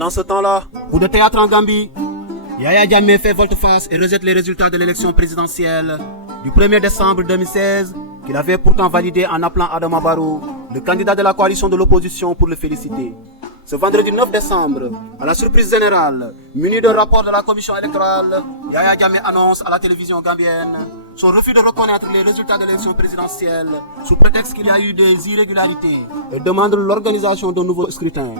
Pendant ce temps-là, coup de théâtre en Gambie, Yaya Jammeh fait volte-face et rejette les résultats de l'élection présidentielle du 1er décembre 2016 qu'il avait pourtant validé en appelant Adama Barrow, le candidat de la coalition de l'opposition, pour le féliciter. Ce vendredi 9 décembre, à la surprise générale, muni d'un rapport de la commission électorale, Yaya Jammeh annonce à la télévision gambienne son refus de reconnaître les résultats de l'élection présidentielle sous prétexte qu'il y a eu des irrégularités et demande l'organisation d'un nouveau scrutin.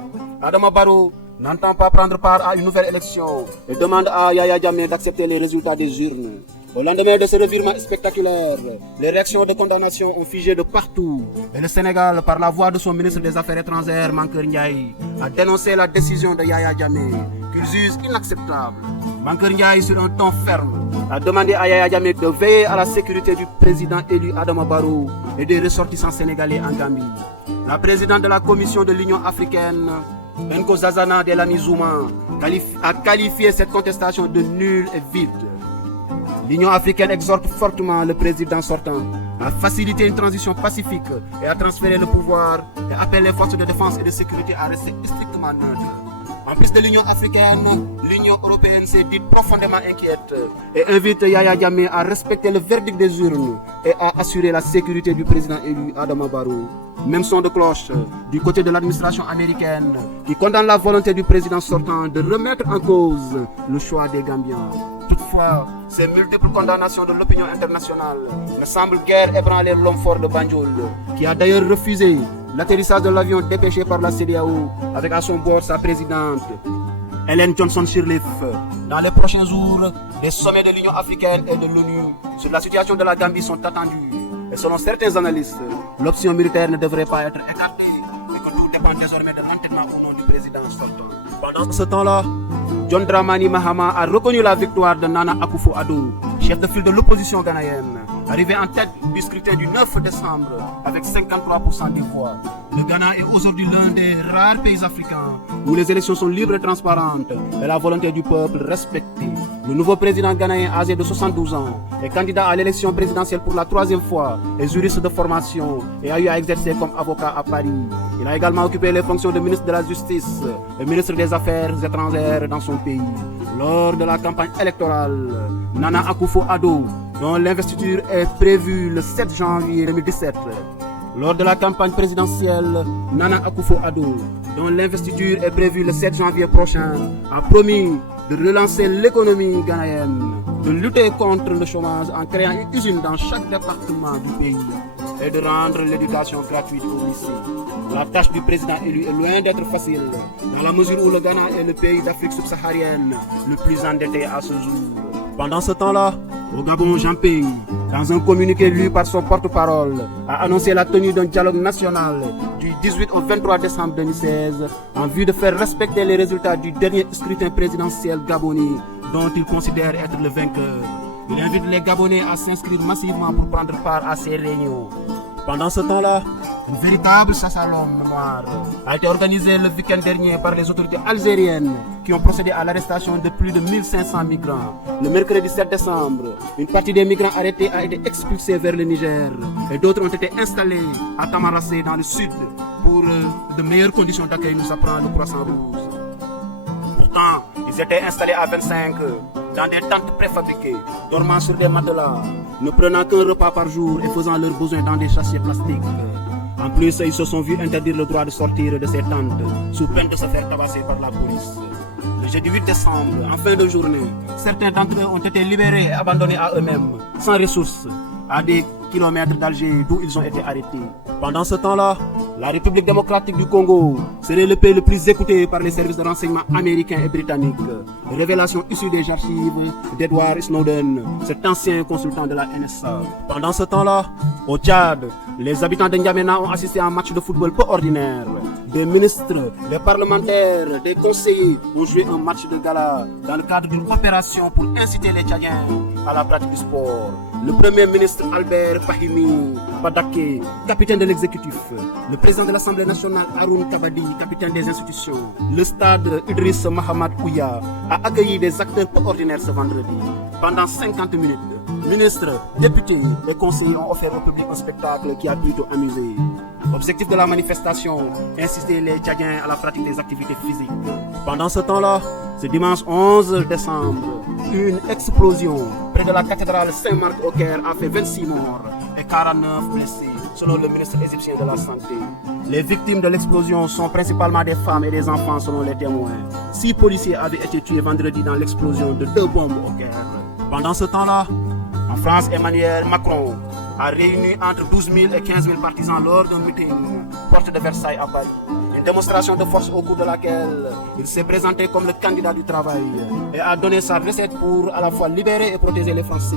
Adama Barrow n'entend pas prendre part à une nouvelle élection et demande à Yaya Jammeh d'accepter les résultats des urnes. Au lendemain de ce revirement spectaculaire, les réactions de condamnation ont figé de partout et le Sénégal, par la voix de son ministre des Affaires étrangères, Mankeur Ndiaye, a dénoncé la décision de Yaya Jammeh, qu'il juge inacceptable. Mankeur Ndiaye, sur un ton ferme, a demandé à Yaya Jammeh de veiller à la sécurité du président élu Adama Barrow et des ressortissants sénégalais en Gambie. La présidente de la Commission de l'Union africaine, Nkozazana Delani Zouma, a qualifié cette contestation de nulle et vide. L'Union africaine exhorte fortement le président sortant à faciliter une transition pacifique et à transférer le pouvoir et appelle les forces de défense et de sécurité à rester strictement neutres. En plus de l'Union africaine, l'Union européenne s'est dite profondément inquiète et invite Yaya Jammeh à respecter le verdict des urnes et à assurer la sécurité du président élu Adama Barrow. Même son de cloche du côté de l'administration américaine qui condamne la volonté du président sortant de remettre en cause le choix des Gambiens. Toutefois, ces multiples condamnations de l'opinion internationale ne semblent guère ébranler l'homme fort de Banjul, qui a d'ailleurs refusé l'atterrissage de l'avion dépêché par la CEDEAO avec à son bord sa présidente, Ellen Johnson Sirleaf. Dans les prochains jours, les sommets de l'Union africaine et de l'ONU sur la situation de la Gambie sont attendus. Et selon certains analystes, l'option militaire ne devrait pas être écartée et que tout dépend désormais de l'entêtement ou non du président sortant. Pendant ce temps-là, John Dramani Mahama a reconnu la victoire de Nana Akufo-Addo, chef de file de l'opposition ghanéenne, arrivé en tête du scrutin du 9 décembre avec 53% des voix. Le Ghana est aujourd'hui l'un des rares pays africains où les élections sont libres et transparentes et la volonté du peuple respectée. Le nouveau président ghanéen âgé de 72 ans est candidat à l'élection présidentielle pour la 3e fois, est juriste de formation et a eu à exercer comme avocat à Paris. Il a également occupé les fonctions de ministre de la Justice et ministre des Affaires étrangères dans son pays. Lors de la campagne électorale, Nana Akufo-Addo, dont l'investiture est prévue le 7 janvier 2017, lors de la campagne présidentielle, Nana Akufo-Addo, dont l'investiture est prévue le 7 janvier prochain, a promis de relancer l'économie ghanéenne, de lutter contre le chômage en créant une usine dans chaque département du pays et de rendre l'éducation gratuite au lycée. La tâche du président élu est loin d'être facile, dans la mesure où le Ghana est le pays d'Afrique subsaharienne le plus endetté à ce jour. Pendant ce temps-là, au Gabon, Jean Ping, dans un communiqué lu par son porte-parole, a annoncé la tenue d'un dialogue national du 18 au 23 décembre 2016 en vue de faire respecter les résultats du dernier scrutin présidentiel gabonais dont il considère être le vainqueur. Il invite les Gabonais à s'inscrire massivement pour prendre part à ces réunions. Pendant ce temps-là, une véritable chasse à l'homme noir a été organisée le week-end dernier par les autorités algériennes qui ont procédé à l'arrestation de plus de 1500 migrants. Le mercredi 7 décembre, une partie des migrants arrêtés a été expulsée vers le Niger et d'autres ont été installés à Tamaracé dans le sud pour de meilleures conditions d'accueil, nous apprend le Croissant-Rouge. Pourtant, ils étaient installés à 25 dans des tentes préfabriquées, dormant sur des matelas, ne prenant qu'un repas par jour et faisant leurs besoins dans des sachets plastiques. En plus, ils se sont vus interdire le droit de sortir de ces tentes, sous peine de se faire tabasser par la police. Le jeudi 8 décembre, en fin de journée, certains d'entre eux ont été libérés et abandonnés à eux-mêmes, sans ressources, à des kilomètres d'Alger d'où ils ont été arrêtés. Pendant ce temps-là, la République démocratique du Congo serait le pays le plus écouté par les services de renseignement américains et britanniques. Révélation issue des archives d'Edward Snowden, cet ancien consultant de la NSA. Pendant ce temps-là, au Tchad, les habitants de N'Djamena ont assisté à un match de football peu ordinaire. Des ministres, des parlementaires, des conseillers ont joué un match de gala dans le cadre d'une opération pour inciter les Tchadiens à la pratique du sport. Le premier ministre Albert Fahimi Badake, capitaine de l'exécutif, le président de l'Assemblée nationale Haroun Tabadi, capitaine des institutions, le stade Idriss Mahamad Ouya a accueilli des acteurs peu ordinaires ce vendredi. Pendant 50 minutes, ministres, députés et conseillers ont offert au public un spectacle qui a plutôt amusé. Objectif de la manifestation, inciter les Tchadiens à la pratique des activités physiques. Pendant ce temps-là, ce dimanche 11 décembre, une explosion près de la cathédrale Saint-Marc au Caire a fait 26 morts et 49 blessés, selon le ministre égyptien de la Santé. Les victimes de l'explosion sont principalement des femmes et des enfants, selon les témoins. 6 policiers avaient été tués vendredi dans l'explosion de 2 bombes au Caire. Pendant ce temps-là, en France, Emmanuel Macron a réuni entre 12 000 et 15 000 partisans lors d'un meeting porte de Versailles à Paris. Une démonstration de force au cours de laquelle il s'est présenté comme le candidat du travail et a donné sa recette pour à la fois libérer et protéger les Français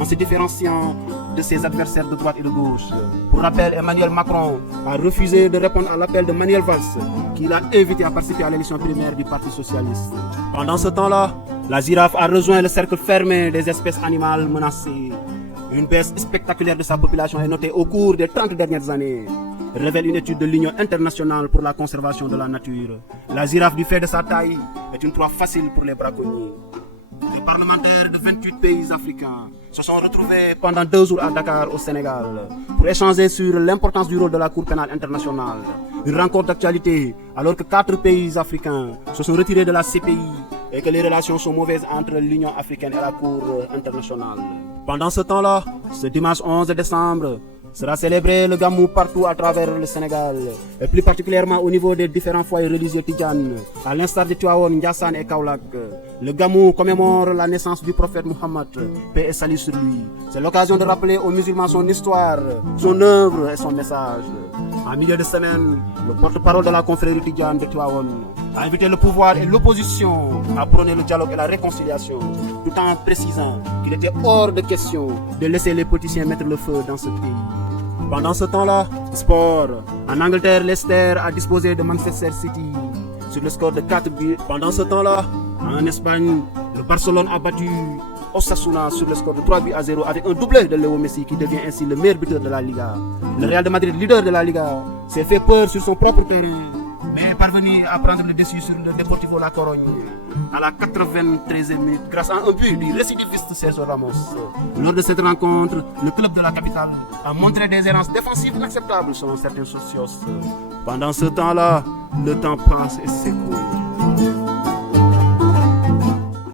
en se différenciant de ses adversaires de droite et de gauche. Pour rappel, Emmanuel Macron a refusé de répondre à l'appel de Manuel Valls qui l'a invité à participer à l'élection primaire du Parti Socialiste. Pendant ce temps-là, la girafe a rejoint le cercle fermé des espèces animales menacées. Une baisse spectaculaire de sa population est notée au cours des 30 dernières années, révèle une étude de l'Union internationale pour la conservation de la nature. La girafe, du fait de sa taille, est une proie facile pour les braconniers. Les parlementaires de 28 pays africains se sont retrouvés pendant 2 jours à Dakar, au Sénégal, pour échanger sur l'importance du rôle de la Cour pénale internationale. Une rencontre d'actualité, alors que 4 pays africains se sont retirés de la CPI et que les relations sont mauvaises entre l'Union africaine et la Cour internationale. Pendant ce temps-là, ce dimanche 11 décembre, sera célébré le Gamou partout à travers le Sénégal, et plus particulièrement au niveau des différents foyers religieux tidjanes, à l'instar de Tivaouane, Ndiassane et Kaolack. Le Gamou commémore la naissance du prophète Mohammed, paix et salut sur lui. C'est l'occasion de rappeler aux musulmans son histoire, son œuvre et son message. En milieu de semaine, le porte-parole de la confrérie tidjane de Tivaouane a invité le pouvoir et l'opposition à prôner le dialogue et la réconciliation, tout en précisant qu'il était hors de question de laisser les politiciens mettre le feu dans ce pays. Pendant ce temps-là, sport. En Angleterre, Leicester a disposé de Manchester City sur le score de 4 buts. Pendant ce temps-là, en Espagne, le Barcelone a battu Osasuna sur le score de 3 buts à 0 avec un doublé de Léo Messi qui devient ainsi le meilleur buteur de la Liga. Le Real de Madrid, leader de la Liga, s'est fait peur sur son propre terrain, mais est parvenu à prendre le dessus sur le Deportivo La Corogne à la 93e minute grâce à un but du récidiviste Sergio Ramos. Lors de cette rencontre, le club de la capitale a montré des errances défensives inacceptables selon certains socios. Pendant ce temps-là, le temps passe et s'écoule.